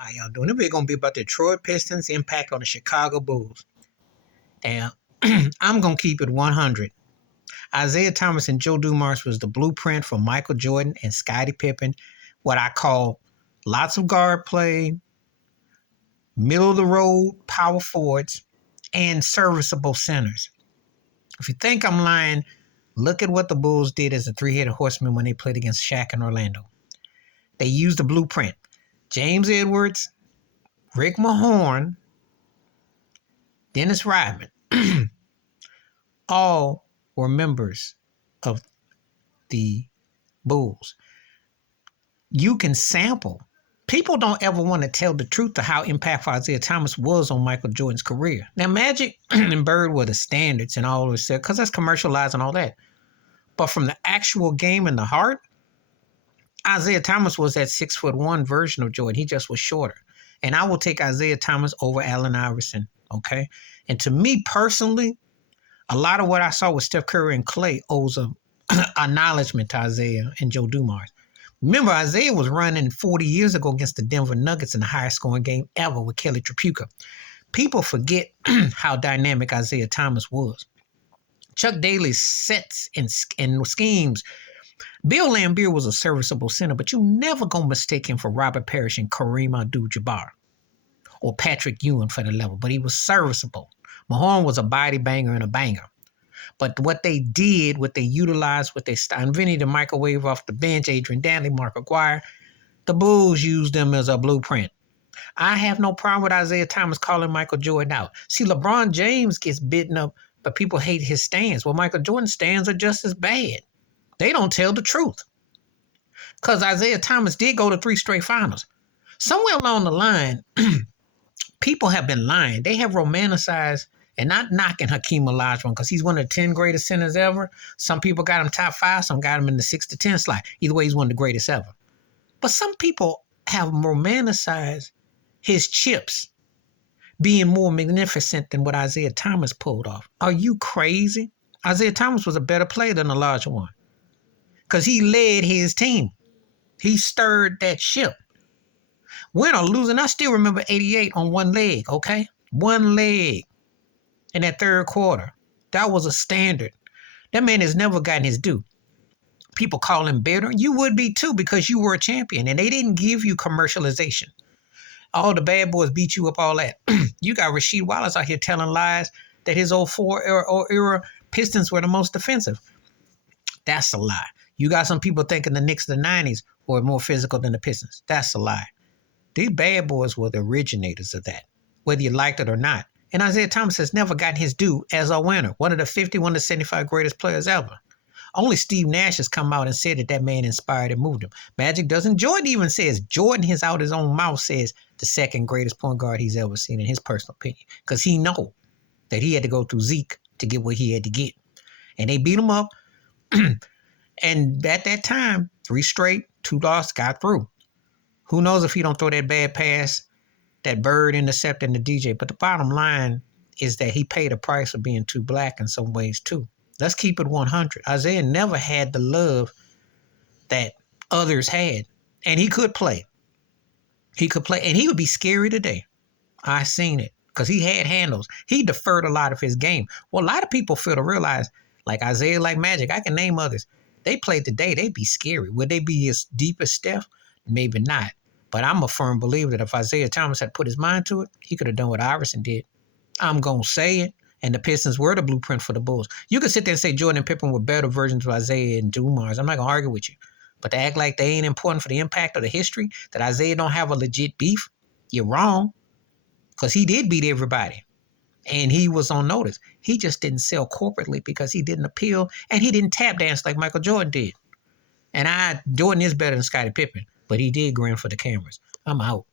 How y'all doing? This video gonna be about the Detroit Pistons' impact on the Chicago Bulls. Now, I'm gonna keep it 100. Isiah Thomas and Joe Dumars was the blueprint for Michael Jordan and Scottie Pippen. What I call lots of guard play, middle of the road power forwards, and serviceable centers. If you think I'm lying, look at what the Bulls did as a three-headed horseman when they played against Shaq in Orlando. They used the blueprint. James Edwards, Rick Mahorn, Dennis Rodman, all were members of the Bulls. You can sample. People don't ever want to tell the truth to how impactful Isiah Thomas was on Michael Jordan's career. Now, Magic and Bird were the standards and all this stuff because that's commercialized and all that. But from the actual game and the heart, Isiah Thomas was that 6'1" version of Jordan. He just was shorter. And I will take Isiah Thomas over Allen Iverson, okay? And to me personally, a lot of what I saw with Steph Curry and Klay owes a acknowledgement to Isiah and Joe Dumars. Remember, Isiah was running 40 years ago against the Denver Nuggets in the highest scoring game ever with Kelly Tripucka. People forget how dynamic Isiah Thomas was. Chuck Daly's sets and schemes. Bill Laimbeer was a serviceable center, but you never gonna mistake him for Robert Parrish and Kareem Abdul-Jabbar or Patrick Ewing for the level, but he was serviceable. Mahorn was a body banger and a banger. But what they did, what they utilized, what they invented the microwave off the bench, Adrian Dantley, Mark Aguirre, the Bulls used them as a blueprint. I have no problem with Isiah Thomas calling Michael Jordan out. See, LeBron James gets bitten up, but people hate his stands. Well, Michael Jordan's stands are just as bad. They don't tell the truth. Because Isiah Thomas did go to 3 straight finals. Somewhere along the line, people have been lying. They have romanticized and not knocking Hakeem Olajuwon because he's one of the 10 greatest centers ever. Some people got him top 5, some got him in the 6 to 10 slot. Either way, he's one of the greatest ever. But some people have romanticized his chips being more magnificent than what Isiah Thomas pulled off. Are you crazy? Isiah Thomas was a better player than Olajuwon because he led his team. He stirred that ship. Win or losing, I still remember 88 on one leg, okay? One leg in that third quarter. That was a standard. That man has never gotten his due. People call him bitter. You would be too because you were a champion and they didn't give you commercialization. All the bad boys beat you up, all that. You got Rasheed Wallace out here telling lies that his 04 era Pistons were the most defensive. That's a lie. You got some people thinking the Knicks of the 90s were more physical than the Pistons. That's a lie. These bad boys were the originators of that, whether you liked it or not. And Isiah Thomas has never gotten his due as a winner, one of the 50, one of the 75 greatest players ever. Only Steve Nash has come out and said that that man inspired and moved him. Magic doesn't. Jordan even says, Jordan his out his own mouth says the second greatest point guard he's ever seen in his personal opinion. Because he know that he had to go through Zeke to get what he had to get. And they beat him up. And at that time, 3 straight, 2 lost, got through. Who knows if he don't throw that bad pass, that Bird intercepting the DJ. But the bottom line is that he paid a price for being too black in some ways too. Let's keep it 100. Isiah never had the love that others had. And he could play. He could play. And he would be scary today. I seen it. Because he had handles. He deferred a lot of his game. Well, a lot of people fail to realize, like Isiah, like Magic, I can name others. They played today, they'd be scary. Would they be as deep as Steph? Maybe not. But I'm a firm believer that if Isiah Thomas had put his mind to it, he could have done what Iverson did. I'm going to say it. And the Pistons were the blueprint for the Bulls. You could sit there and say Jordan and Pippen were better versions of Isiah and Dumars. I'm not going to argue with you. But to act like they ain't important for the impact of the history, that Isiah don't have a legit beef, you're wrong. Because he did beat everybody. And he was on notice. He just didn't sell corporately because he didn't appeal and he didn't tap dance like Michael Jordan did. And Jordan is better than Scottie Pippen, but he did grin for the cameras. I'm out.